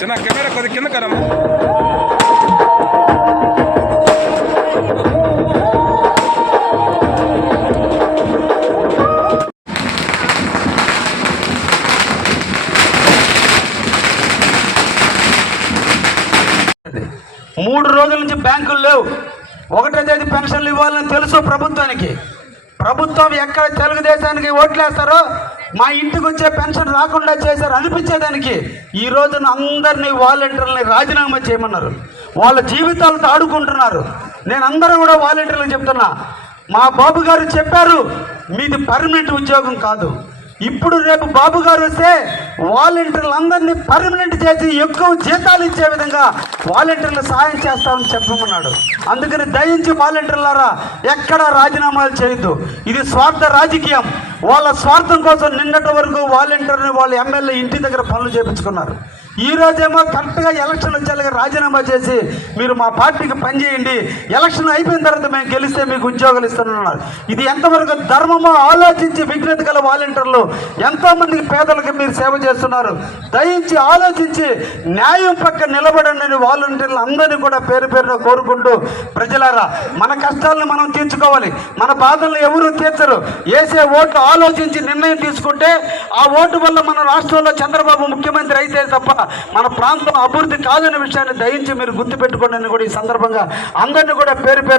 చిన్న కెమెరా కొద్ది కింద కరమ్మా మూడు రోజుల నుంచి బ్యాంకులు లేవు. ఒకటో తేదీ పెన్షన్లు ఇవ్వాలని తెలుసు ప్రభుత్వానికి. ప్రభుత్వం ఎక్కడ తెలుగుదేశానికి ఓట్లేస్తారో మా ఇంటికి వచ్చే పెన్షన్ రాకుండా చేశారు అనిపించేదానికి ఈ రోజున అందరినీ వాలంటీర్లని రాజీనామా చేయమన్నారు. వాళ్ళ జీవితాలతో ఆడుకుంటున్నారు నేను అందరూ కూడా వాలంటీర్లకు చెప్తున్నా. మా బాబు గారు చెప్పారు మీది పర్మనెంట్ ఉద్యోగం కాదు. ఇప్పుడు రేపు బాబు గారు వస్తే వాలంటీర్లు అందరినీ పర్మనెంట్ చేసి ఎక్కువ జీతాలు ఇచ్చే విధంగా వాలంటీర్లు సాయం చేస్తామని చెప్పమన్నాడు. అందుకని దయించి వాలంటీర్లారా ఎక్కడా రాజీనామాలు చేయొద్దు. ఇది స్వార్థ రాజకీయం. వాళ్ళ స్వార్థం కోసం నిన్నటి వరకు వాలంటీర్ని వాళ్ళ ఎమ్మెల్యే ఇంటి దగ్గర పనులు చేపించుకున్నారు. ఈ రోజేమో కరెక్ట్గా ఎలక్షన్ వచ్చేలాగా రాజీనామా చేసి మీరు మా పార్టీకి పనిచేయండి ఎలక్షన్ అయిపోయిన తర్వాత మేము గెలిస్తే మీకు ఉద్యోగాలు ఇస్తున్నారు ఇది ఎంతవరకు ధర్మమో ఆలోచించి విఘ్నత గల వాలంటీర్లు ఎంతోమందికి పేదలకు మీరు సేవ చేస్తున్నారు. దయించి ఆలోచించి న్యాయం పక్క నిలబడండి వాలంటీర్లు అందరినీ కూడా పేరు పేరున కోరుకుంటూ ప్రజలారా మన కష్టాలను మనం తీర్చుకోవాలి. మన బాధలను ఎవరు తీర్చరు. వేసే ఓట్లు ఆలోచించి నిర్ణయం తీసుకుంటే ఆ ఓటు వల్ల మన రాష్ట్రంలో చంద్రబాబు ముఖ్యమంత్రి అయితే తప్ప మన ప్రాంతం అభివృద్ధి కాదనే విషయాన్ని దయించి మీరు గుర్తుపెట్టుకోండి కూడా ఈ సందర్భంగా అందరినీ కూడా పేరు పేరు